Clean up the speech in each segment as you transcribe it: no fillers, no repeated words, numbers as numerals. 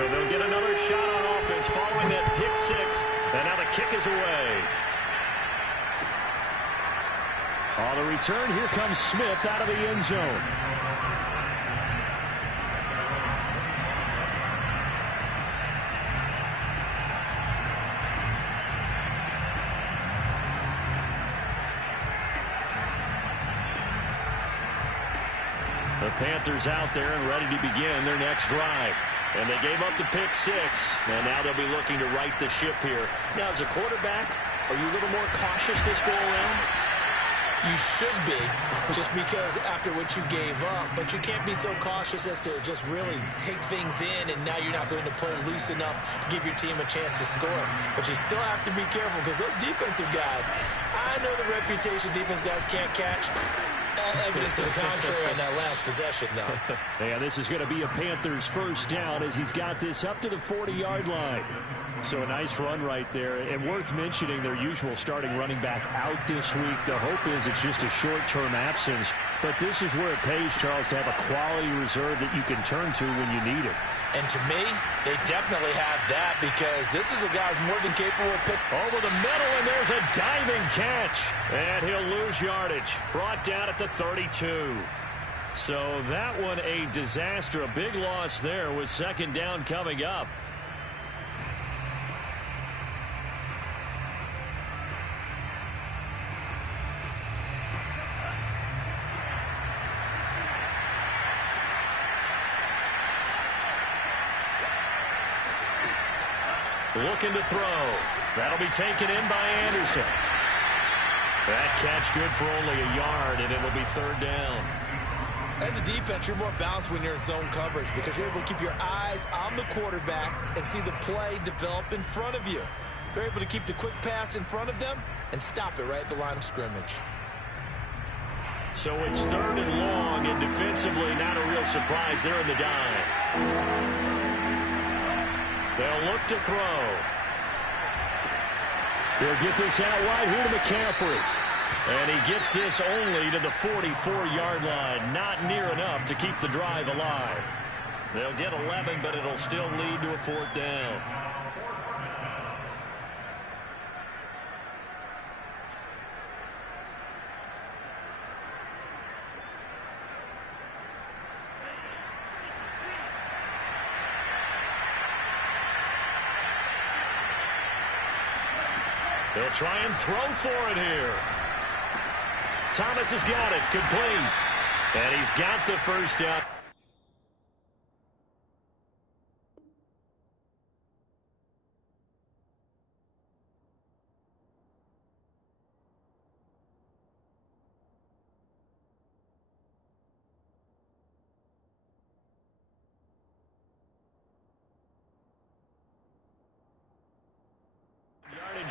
So they'll get another shot on offense following that pick six. And now the kick is away. On the return, here comes Smith out of the end zone. The Panthers out there and ready to begin their next drive. And they gave up the pick six, and now they'll be looking to right the ship here. Now, as a quarterback, are you a little more cautious this go-around? You should be, just because after what you gave up. But you can't be so cautious as to just really take things in, and now you're not going to play loose enough to give your team a chance to score. But you still have to be careful, because those defensive guys, I know the reputation defense guys can't catch. Evidence to the contrary on that last possession, though. Yeah, this is going to be a Panthers first down as he's got this up to the 40-yard line. So a nice run right there. And worth mentioning their usual starting running back out this week. The hope is it's just a short-term absence. But this is where it pays, Charles, to have a quality reserve that you can turn to when you need it. And to me, they definitely have that, because this is a guy who's more than capable of picking. Over the middle, and there's a diving catch. And he'll lose yardage. Brought down at the 32. So that one a disaster. A big loss there with second down coming up. Looking to throw. That'll be taken in by Anderson. That catch good for only a yard, and it'll be third down. As a defense, you're more balanced when you're in zone coverage, because you're able to keep your eyes on the quarterback and see the play develop in front of you. They're able to keep the quick pass in front of them and stop it right at the line of scrimmage. So it's third and long, and defensively not a real surprise. They're in the dive. They'll look to throw. They'll get this out wide here to McCaffrey. And he gets this only to the 44-yard line. Not near enough to keep the drive alive. They'll get 11, but it'll still lead to a fourth down. They'll try and throw for it here. Thomas has got it. Complete. And he's got the first down.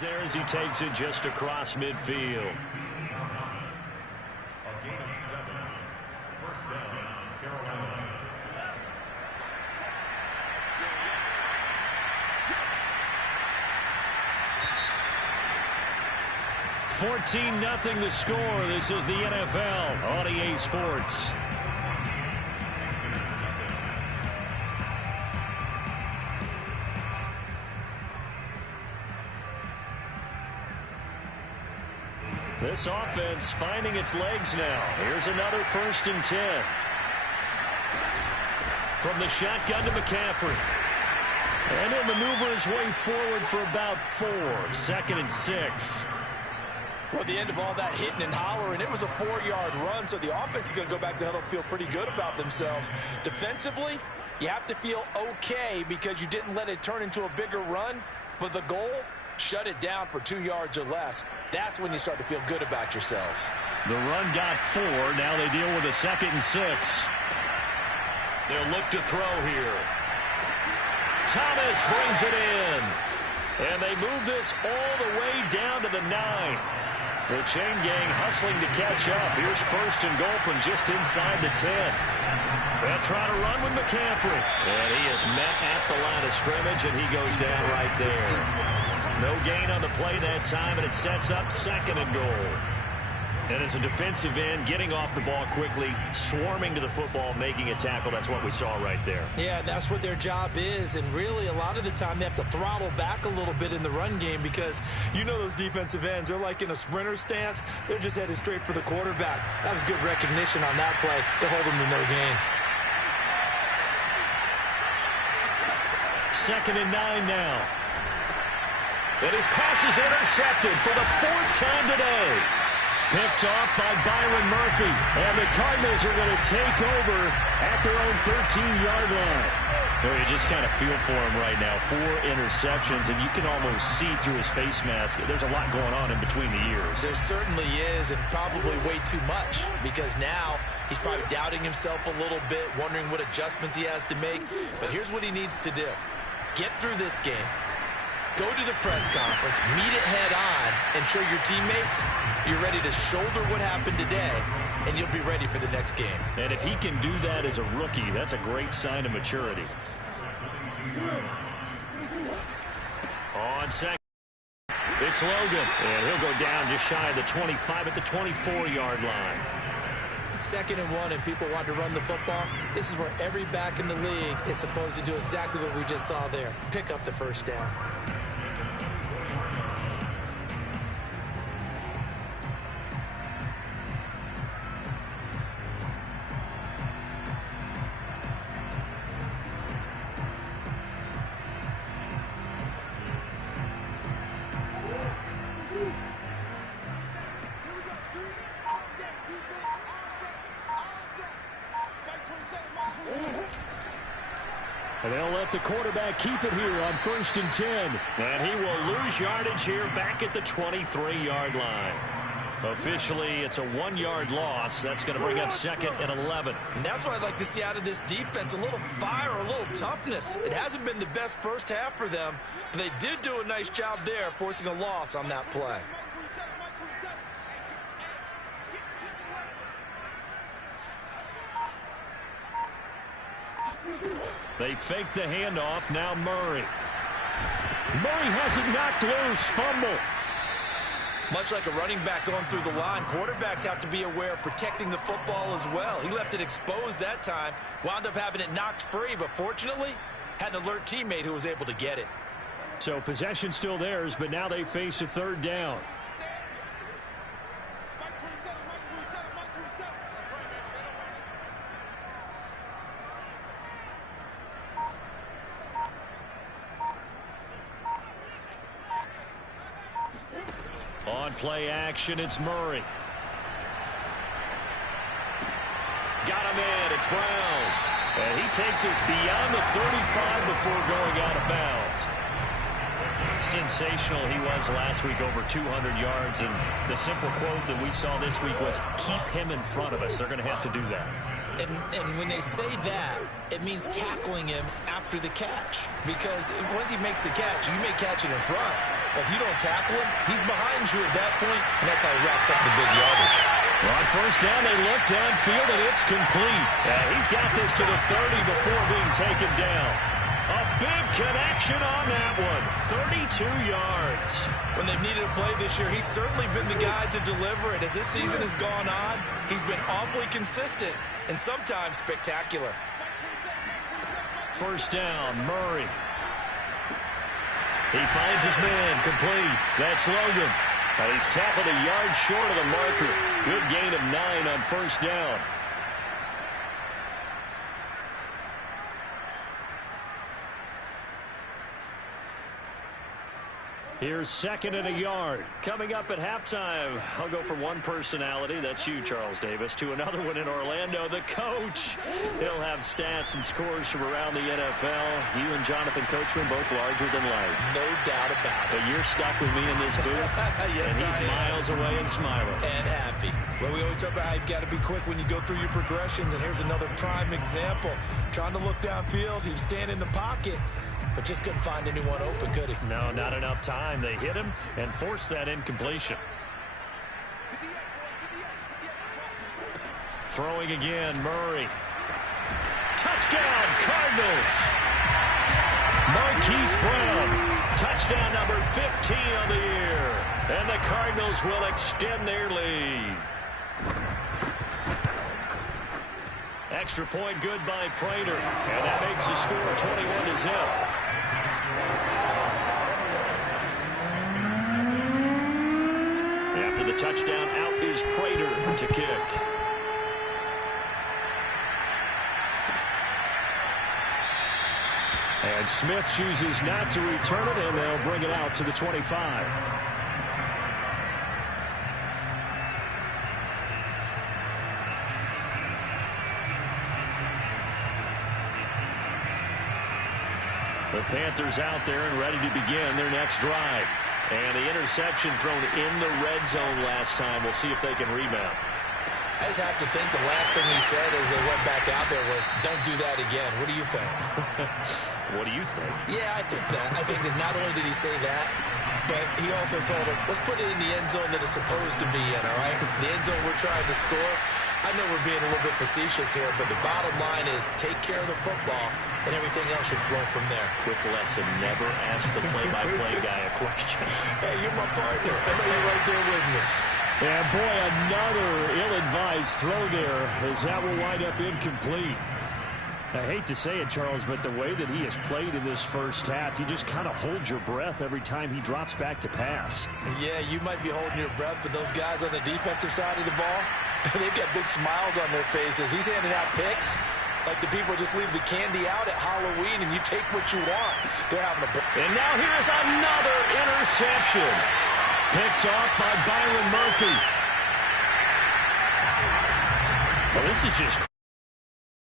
There as he takes it just across midfield. A gain of 7. First down, Carolina. $14-0 the score. This is the NFL on EA Sports. This offense finding its legs now. Here's another 1st and 10. From the shotgun to McCaffrey. And he'll maneuver his way forward for about 4. 2nd and 6. Well, at the end of all that hitting and hollering, it was a 4-yard run, so the offense is going to go back to huddle and feel pretty good about themselves. Defensively, you have to feel okay because you didn't let it turn into a bigger run, but the goal, shut it down for 2 yards or less. That's when you start to feel good about yourselves. The run got 4. Now they deal with a 2nd and 6. They'll look to throw here. Thomas brings it in. And they move this all the way down to the 9. The chain gang hustling to catch up. Here's 1st and goal from just inside the 10. They'll try to run with McCaffrey. And he is met at the line of scrimmage, and he goes down right there. No gain on the play that time, and it sets up 2nd and goal. And as a defensive end, getting off the ball quickly, swarming to the football, making a tackle, that's what we saw right there. Yeah, that's what their job is. And really, a lot of the time, they have to throttle back a little bit in the run game because you know those defensive ends, they're like in a sprinter stance. They're just headed straight for the quarterback. That was good recognition on that play to hold them to no gain. 2nd and 9 now. And his pass is intercepted for the 4th time today. Picked off by Byron Murphy. And the Cardinals are going to take over at their own 13-yard line. Well, you just kind of feel for him right now. 4 interceptions, and you can almost see through his face mask. There's a lot going on in between the ears. There certainly is, and probably way too much, because now he's probably doubting himself a little bit, wondering what adjustments he has to make. But here's what he needs to do. Get through this game. Go to the press conference, meet it head on, and show your teammates you're ready to shoulder what happened today, and you'll be ready for the next game. And if he can do that as a rookie, that's a great sign of maturity. On second, it's Logan, and he'll go down just shy of the 25 at the 24-yard line. 2nd and 1, and people want to run the football. This is where every back in the league is supposed to do exactly what we just saw there. Pick up the first down. And they'll let the quarterback keep it here on 1st and 10. And he will lose yardage here back at the 23-yard line. Officially, it's a 1-yard loss. That's going to bring up 2nd and 11. And that's what I'd like to see out of this defense, a little fire, a little toughness. It hasn't been the best first half for them, but they did do a nice job there, forcing a loss on that play. They fake the handoff. Now Murray. Murray has it knocked loose. Fumble. Much like a running back going through the line, quarterbacks have to be aware of protecting the football as well. He left it exposed that time, wound up having it knocked free, but fortunately, had an alert teammate who was able to get it. So possession still theirs, but now they face a 3rd down. On play action, it's Murray. Got him in, it's Brown. And he takes us beyond the 35 before going out of bounds. Sensational he was last week, over 200 yards. And the simple quote that we saw this week was, keep him in front of us. They're going to have to do that. And when they say that, it means tackling him after the catch. Because once he makes the catch, you may catch it in front. But if you don't tackle him, he's behind you at that point, and that's how he racks up the big yardage. Well, on 1st down, they look downfield, and it's complete. And he's got this to the 30 before being taken down. A big connection on that one. 32 yards. When they've needed a play this year, he's certainly been the guy to deliver it. As this season has gone on, he's been awfully consistent and sometimes spectacular. 1st down, Murray. He finds his man, complete. That's Logan. He's tackled a yard short of the marker. Good gain of 9 on 1st down. Here's 2nd and a yard. Coming up at halftime, I'll go from one personality, that's you, Charles Davis, to another one in Orlando, the coach. He'll have stats and scores from around the NFL. You and Jonathan Coachman, both larger than life. No doubt about it. But you're stuck with me in this booth, yes, and he's miles away and smiling. And happy. Well, we always talk about how you've got to be quick when you go through your progressions, and here's another prime example. Trying to look downfield, he was standing in the pocket, but just couldn't find anyone open, could he? No, not enough time. They hit him and forced that incompletion. Throwing again, Murray. Touchdown, Cardinals! Mark Keith Brown, touchdown number 15 on the year. And the Cardinals will extend their lead. Extra point good by Prater. And that makes the score 21-0. After the touchdown, out is Prater to kick. And Smith chooses not to return it, and they'll bring it out to the 25. The Panthers out there and ready to begin their next drive. And the interception thrown in the red zone last time. We'll see if they can rebound. I just have to think the last thing he said as they went back out there was, don't do that again. What do you think? What do you think? Yeah, I think that. I think that not only did he say that, but he also told him, let's put it in the end zone that it's supposed to be in, all right? The end zone we're trying to score. I know we're being a little bit facetious here, but the bottom line is take care of the football, and everything else should flow from there. Quick lesson, never ask the play-by-play guy a question. Hey, you're my partner. I know you're right there with me. And boy, another ill-advised throw there, as that will wind up incomplete. I hate to say it, Charles, but the way that he has played in this first half, you just kind of hold your breath every time he drops back to pass. Yeah, you might be holding your breath, but those guys on the defensive side of the ball, they've got big smiles on their faces. He's handing out picks like the people just leave the candy out at Halloween and you take what you want. They're having a... And now here's another interception. Picked off by Byron Murphy. Well, this is just...